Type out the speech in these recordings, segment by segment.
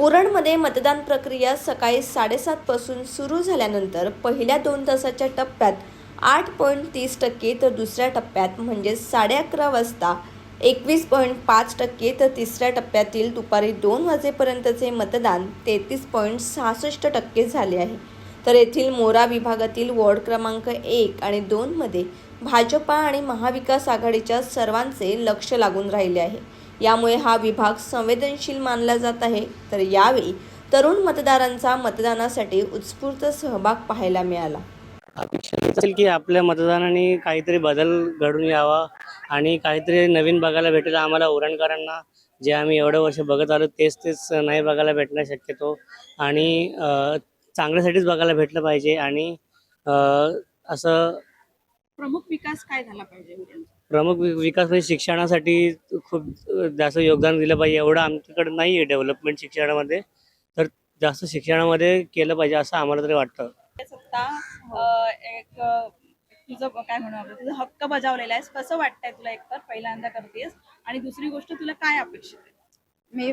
उरणमध्ये मतदान प्रक्रिया सकाळी 7:30 पासून सुरू झाल्यानंतर पहिल्या 2 तासाच्या टप्प्यात 8.30% तर दुसऱ्या टप्प्यात म्हणजे 11:30 वाजता 21.5% तर तिसऱ्या टप्प्यातील दुपारी 2 वाजेपर्यंतचे मतदान 33.66% झाले आहे. तर येथील मोरा विभागातील वॉर्ड क्रमांक 1 आणि 2 मध्ये भाजपा आणि महाविकास आघाडीच्या सर्वांचे लक्ष लागून राहिले आहे. यामुळे हा विभाग संवेदनशील मानला जात आहे. तर यावेळी तरुण मतदारांचा मतदानासाठी उत्स्फूर्त सहभाग पाहायला मिळाला. अपेक्षा असेल की आपल्या मतदानाने काहीतरी बदल घडून यावा आणि काहीतरी नवीन बघायला भेटेल आम्हाला उरणकरांना. जे आम्ही एवढं वर्ष बघत आलो तेच नाही बघायला भेटणं शक्यतो आणि चांगल्यासाठीच बघायला भेटलं पाहिजे. आणि असं प्रमुख विकास काय झाला पाहिजे? प्रमुख विकास म्हणजे शिक्षणासाठी खूप जास्त योगदान दिलं पाहिजे. एवढं आमच्याकडे नाही आहे डेव्हलपमेंट शिक्षणामध्ये, तर जास्त शिक्षणामध्ये केलं पाहिजे असं आम्हाला तरी वाटतं. सत्ता एक तुझं काय म्हणू आपण, तुझा हक्क बजावलेला आहेस, कसं वाटतंय तुला? एकतर पहिल्यांदा करतेस आणि दुसरी गोष्ट तुला काय अपेक्षित आहे? मी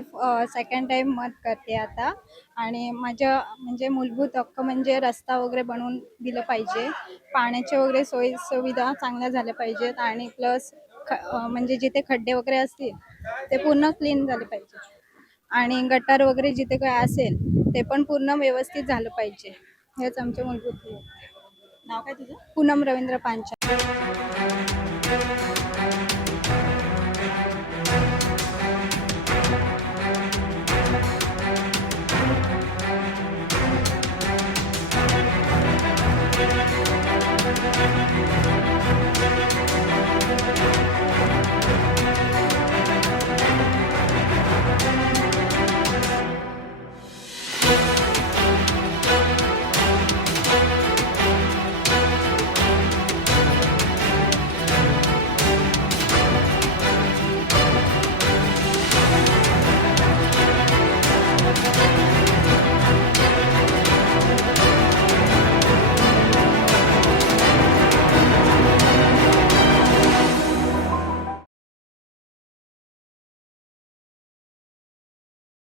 सेकंड टाइम मत करते आता आणि माझ्या म्हणजे मूलभूत हक्क म्हणजे रस्ता वगैरे बनवून दिलं पाहिजे, पाण्याचे वगैरे सोयी सुविधा चांगल्या झाल्या पाहिजेत आणि प्लस म्हणजे जिथे खड्डे वगैरे असतील ते पूर्ण क्लीन झाले पाहिजे आणि गटार वगैरे जिथे काय असेल ते पण पूर्ण व्यवस्थित झालं पाहिजे. हेच आमचे मूलभूत. नाव काय तुझं? पूनम रवींद्र पांचाळ.